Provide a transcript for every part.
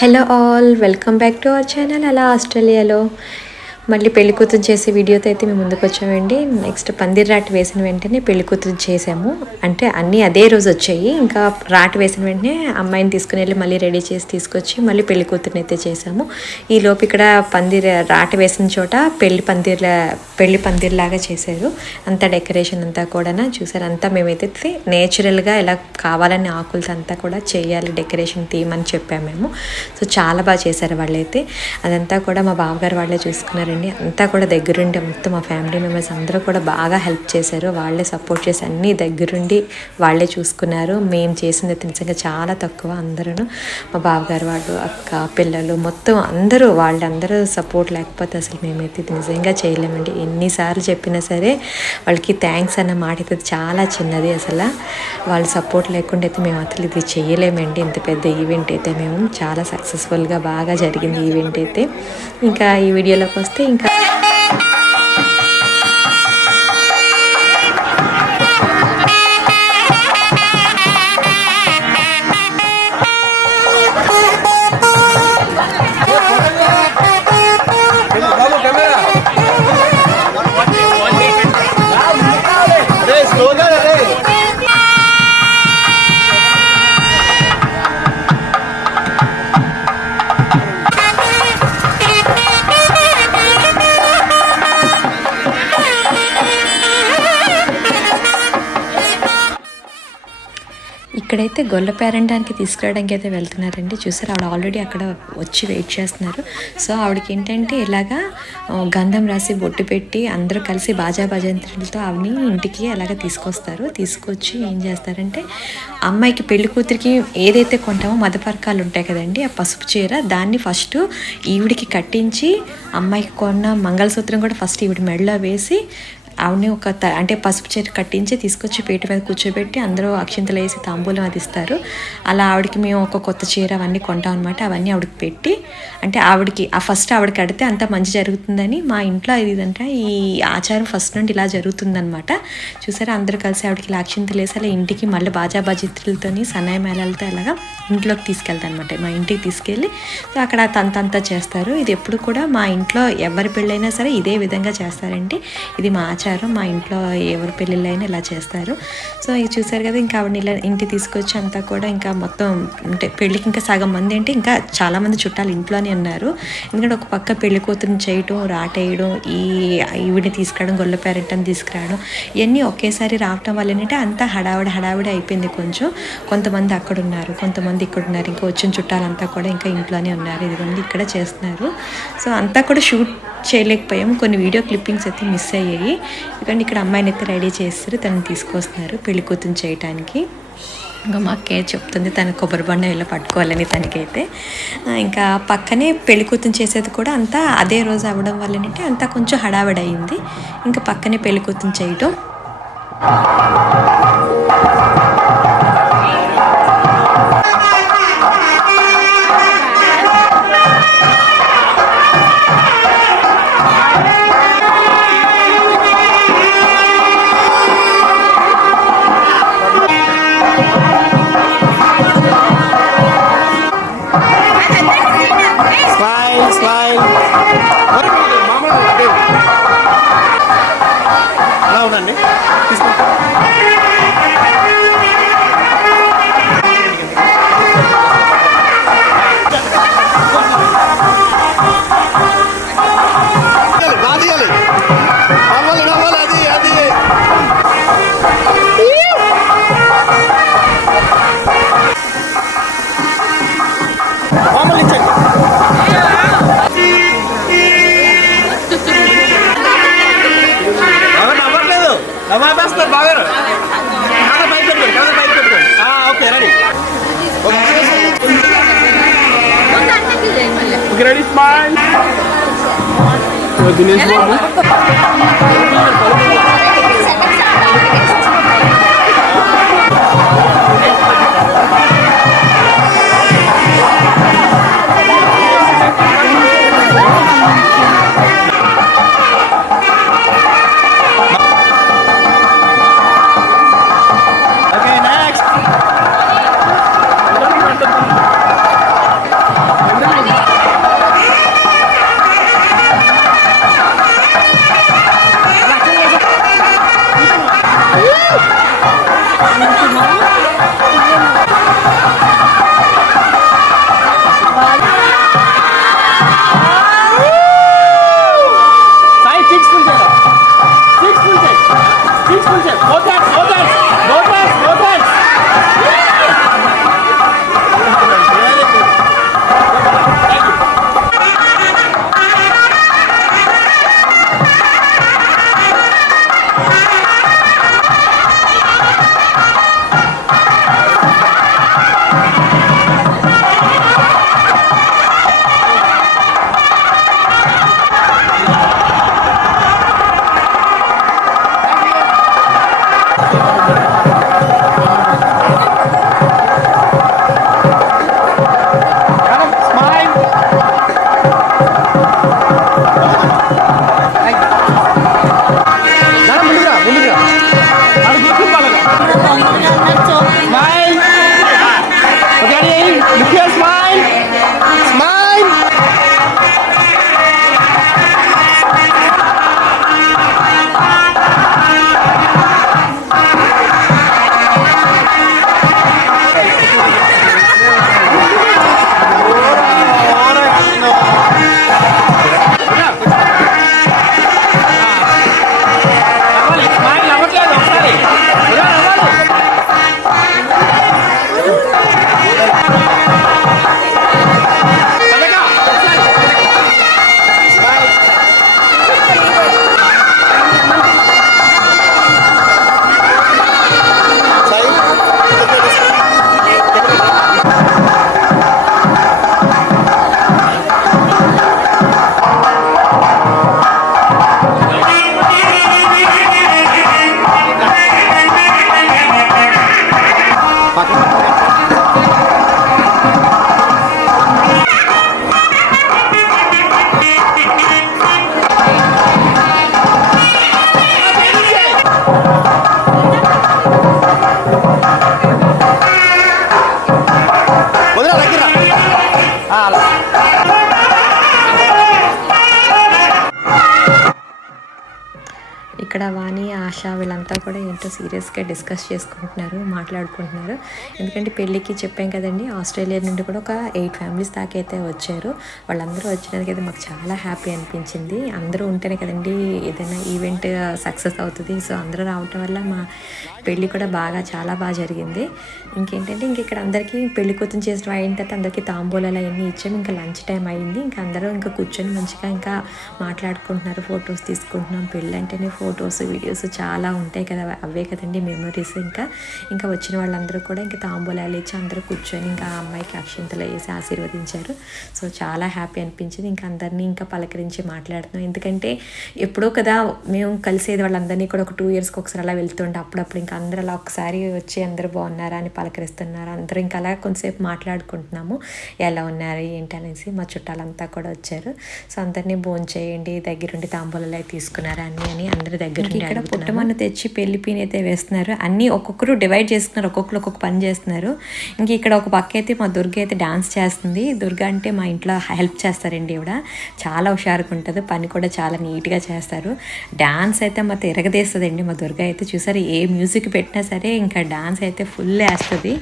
Hello all, welcome back to our channel అలా ఆస్ట్రేలియాలో. మళ్ళీ పెళ్ళికూతురు చేసే వీడియోతో అయితే మేము ముందుకు వచ్చామండి. నెక్స్ట్ పందిరి రాటు వేసిన వెంటనే పెళ్ళికూతురు చేసాము. అంటే అన్నీ అదే రోజు వచ్చాయి. ఇంకా రాటు వేసిన వెంటనే అమ్మాయిని తీసుకుని వెళ్ళి మళ్ళీ రెడీ చేసి తీసుకొచ్చి మళ్ళీ పెళ్ళికూతురుని అయితే చేసాము. ఈ లోపు ఇక్కడ రాటు వేసిన చోట పెళ్లి పందిరిలాగా చేశారు. అంతా డెకరేషన్ అంతా కూడా చూసారు. అంతా మేమైతే నేచురల్గా ఇలా కావాలని ఆకులతో అంతా కూడా చేయాలి, డెకరేషన్ థీమ్ అని చెప్పాము మేము. సో చాలా బాగా చేశారు వాళ్ళైతే. అదంతా కూడా మా బావగారు వాళ్ళే చూసుకున్నారండి. అంతా కూడా దగ్గరుండి మొత్తం మా ఫ్యామిలీ మెంబర్స్ అందరూ కూడా బాగా హెల్ప్ చేశారు. వాళ్ళే సపోర్ట్ చేసి అన్నీ దగ్గరుండి వాళ్ళే చూసుకున్నారు. మేము చేసింది అయితే నిజంగా చాలా తక్కువ. అందరూ మా బావగారు వాళ్ళు, అక్క, పిల్లలు మొత్తం వాళ్ళందరూ సపోర్ట్ లేకపోతే అసలు మేమైతే ఇది నిజంగా చేయలేమండి. ఎన్నిసార్లు చెప్పినా సరే వాళ్ళకి థ్యాంక్స్ అన్న మాట అయితే చాలా చిన్నది. అసలు వాళ్ళ సపోర్ట్ లేకుండా అయితే మేము అసలు ఇది చేయలేమండి. ఇంత పెద్ద ఈవెంట్ అయితే మేము చాలా సక్సెస్ఫుల్గా బాగా జరిగింది ఈవెంట్ అయితే. ఇంకా ఈ వీడియోలోకి వస్తే ఇంకా ఇక్కడైతే గొల్ల పేరండానికి తీసుకురావడానికి అయితే వెళ్తున్నారండి. చూసారు, ఆవిడ ఆల్రెడీ అక్కడ వచ్చి వెయిట్ చేస్తున్నారు. సో ఆవిడకి ఏంటంటే ఇలాగా గంధం రాసి బొట్టు పెట్టి అందరూ కలిసి బాజా భజంత్రులతో ఆవిడని ఇంటికి అలాగా తీసుకొచ్చి ఏం చేస్తారంటే అమ్మాయికి పెళ్లి కూతురికి ఏదైతే కొంటామో మదపరకాలు ఉంటాయి కదండి, ఆ పసుపు చీర దాన్ని ఫస్ట్ ఈవిడికి కట్టించి అమ్మాయికి కొన్న మంగళసూత్రం కూడా ఫస్ట్ ఈవిడి మెడలో వేసి ఆవిడని అంటే పసుపు చీర కట్టించి తీసుకొచ్చి పీట మీద కూర్చోబెట్టి అందరూ అక్షింతలు వేసి తాంబూలం అది ఇస్తారు. అలా ఆవిడకి మేము ఒక కొత్త చీర అవన్నీ కొంటాం అనమాట. అవన్నీ ఆవిడకి పెట్టి అంటే ఫస్ట్ ఆవిడకి కడితే అంత మంచి జరుగుతుందని మా ఇంట్లో ఇదంటే ఈ ఆచారం ఫస్ట్ నుండి ఇలా జరుగుతుందనమాట. చూసారా, అందరూ కలిసి ఆవిడకి ఇలా అక్షింతలు వేసి అలా ఇంటికి మళ్ళీ బాజా భజిత్రులతోని సన్నాయి మేళాలతో అలాగా ఇంట్లోకి తీసుకెళ్తాను అనమాట. మా ఇంటికి తీసుకెళ్ళి సో అక్కడ తంతంతా చేస్తారు. ఇది ఎప్పుడు కూడా మా ఇంట్లో ఎవరి పెళ్ళైనా సరే ఇదే విధంగా చేస్తారండి. ఇది మా ఆచారం. మా ఇంట్లో ఎవరి పెళ్ళిళ్ళైనా ఇలా చేస్తారు. సో ఇది చూసారు కదా, ఇంకా ఆవిడని ఇలా ఇంటికి తీసుకొచ్చి అంతా కూడా ఇంకా మొత్తం అంటే పెళ్ళికి ఇంకా సగం మంది అంటే ఇంకా చాలామంది చుట్టాలు ఇంట్లోనే ఉన్నారు. ఎందుకంటే ఒక పక్క పెళ్లి కూతురుని చేయటం, రాటేయడం, ఈవిడిని తీసుకురావడం, గొల్ల పేరెంట్ని తీసుకురావడం, ఇవన్నీ ఒకేసారి రావటం వల్ల ఏంటంటే అంతా హడావిడి అయిపోయింది. కొంతమంది అక్కడ ఉన్నారు, కొంతమంది ఇక్కడ ఉన్నారు, ఇంకా వచ్చిన చుట్టాలంతా కూడా ఇంకా ఇంట్లోనే ఉన్నారు. ఇదిగోండి ఇక్కడ చేస్తున్నారు. సో అంతా కూడా షూట్ చేయలేకపోయాము. కొన్ని వీడియో క్లిప్పింగ్స్ అయితే మిస్ అయ్యాయి. ఎందుకంటే ఇక్కడ అమ్మాయిని అయితే రెడీ చేస్తారు, తనని తీసుకొస్తున్నారు పెళ్లి కూతురు చేయడానికి. ఇంకా మా అక్కే చెప్తుంది తన కొబ్బరి బండ ఇలా పట్టుకోవాలని తనకైతే. ఇంకా పక్కనే పెళ్లి కూతురు చేసేది కూడా అంతా అదే రోజు అవ్వడం వల్ల ఏంటంటే అంతా కొంచెం హడావిడి అయింది. ఇంకా పక్కనే పెళ్లి కూతురు చేయటం. అవునండి, ready, smile. Dinesh Babu. Okay, next. ఇక్కడ వాణి ఆశ వీళ్ళంతా కూడా ఏంటో సీరియస్గా డిస్కస్ చేసుకుంటున్నారు, మాట్లాడుకుంటున్నారు. ఎందుకంటే పెళ్ళికి చెప్పాం కదండి, ఆస్ట్రేలియా నుండి కూడా ఒక 8 ఫ్యామిలీస్ దాకా అయితే వచ్చారు. వాళ్ళందరూ వచ్చినందుకైతే మాకు చాలా హ్యాపీ అనిపించింది. అందరూ ఉంటేనే కదండి ఏదైనా ఈవెంట్ సక్సెస్ అవుతుంది. సో అందరూ రావటం వల్ల మా పెళ్ళి కూడా చాలా బాగా జరిగింది. ఇంకేంటంటే ఇక్కడ అందరికీ పెళ్లి కూతురు చేసిన అయిన తర్వాత అందరికీ తాంబూలాలు అవన్నీ ఇచ్చాము. ఇంకా లంచ్ టైం అయింది. ఇంకా అందరూ ఇంకా కూర్చొని మంచిగా ఇంకా మాట్లాడుకుంటున్నారు, ఫొటోస్ తీసుకుంటున్నాం. పెళ్ళి అంటేనే ఫొటోస్ వీడియోస్ చాలా ఉంటాయి కదా, అవే కదండి మెమరీస్. ఇంకా వచ్చిన వాళ్ళందరూ కూడా ఇంకా తాంబూలాలు ఇచ్చి అందరూ కూర్చొని ఇంకా ఆ అమ్మాయికి అక్షింతలు వేసి ఆశీర్వదించారు. సో చాలా హ్యాపీ అనిపించింది. ఇంకా అందరినీ ఇంకా పలకరించి మాట్లాడుతున్నాం. ఎందుకంటే ఎప్పుడో కదా మేము కలిసేది, వాళ్ళందరినీ కూడా ఒక 2 yearsకి ఒకసారి అలా వెళ్తుంటే అప్పుడప్పుడు ఇంకా అందరూ అలా ఒకసారి వచ్చి అందరూ బాగున్నారా అని పలకరిస్తున్నారు. అందరూ ఇంకా అలా కొంతసేపు మాట్లాడుకుంటున్నాము, ఎలా ఉన్నారు ఏంటి అనేసి. మా చుట్టాలంతా కూడా వచ్చారు. సో అందరినీ భోంచేయండి, దగ్గరుండి తాంబూలాలు అయితే తీసుకున్నారా అని అందరి దగ్గర ఇక్కడ పుట్టమన్ను తెచ్చి పెళ్లి పీని అయితే వేస్తున్నారు. అన్నీ ఒక్కొక్కరు డివైడ్ చేసుకున్నారు, ఒక్కొక్కరు ఒక్కొక్క పని చేస్తున్నారు. ఇంక ఇక్కడ ఒక పక్క అయితే మా దుర్గ అయితే డాన్స్ చేస్తుంది. దుర్గ అంటే మా ఇంట్లో హెల్ప్ చేస్తారండి. ఇవిడ చాలా హుషారుగా ఉంటుంది, పని కూడా చాలా నీట్గా చేస్తారు. డాన్స్ అయితే మా తిరగదేస్తుందండి మా దుర్గ అయితే. చూసారు, ఏ మ్యూజిక్ పెట్టినా సరే ఇంకా డాన్స్ అయితే ఫుల్ వేస్తుంది.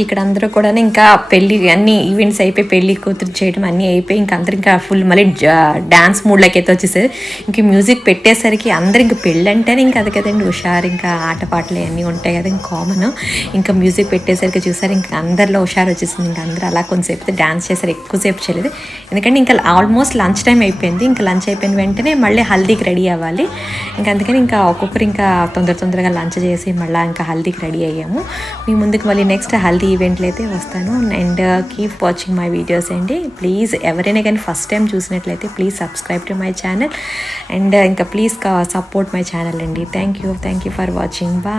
ఇక్కడ అందరూ కూడా ఇంకా పెళ్ళి అన్ని ఈవెంట్స్ అయిపోయి పెళ్ళి కూతురు చేయడం అన్నీ అయిపోయి ఇంకా అందరు ఇంకా ఫుల్ మళ్ళీ డ్యాన్స్ మూడ్లోకి అయితే వచ్చేసారు. ఇంక మ్యూజిక్ పెట్టేసరికి అందరు ఇంకా పెళ్ళి అంటేనే ఇంకా అది కదండి హుషారు, ఇంకా ఆటపాటలు అన్నీ ఉంటాయి కదా, ఇంకా కామన్. ఇంకా మ్యూజిక్ పెట్టేసరికి చూసారు ఇంకా అందరిలో హుషారు వచ్చేసింది. ఇంకా అందరూ అలా కొంతసేపు డ్యాన్స్ చేశారు, ఎక్కువసేపు చేయలేదు. ఎందుకంటే ఇంకా ఆల్మోస్ట్ లంచ్ టైం అయిపోయింది. ఇంకా లంచ్ అయిపోయిన వెంటనే మళ్ళీ హల్దీకి రెడీ అవ్వాలి. ఇంకా అందుకని ఇంకా ఒక్కొక్కరు ఇంకా తొందరగా లంచ్ చేసి మళ్ళీ ఇంకా హల్దీకి రెడీ అయ్యాము. మీ ముందుకు మళ్ళీ నెక్స్ట్ హల్దీ ఈవెంట్లు అయితే వస్తాను. And keep watching my videos అండి. ప్లీజ్ ఎవరైనా కానీ ఫస్ట్ టైం చూసినట్లయితే please subscribe to my channel. And ఇంకా ప్లీజ్ సపోర్ట్ మై ఛానల్ అండి. Thank you for watching. Bye.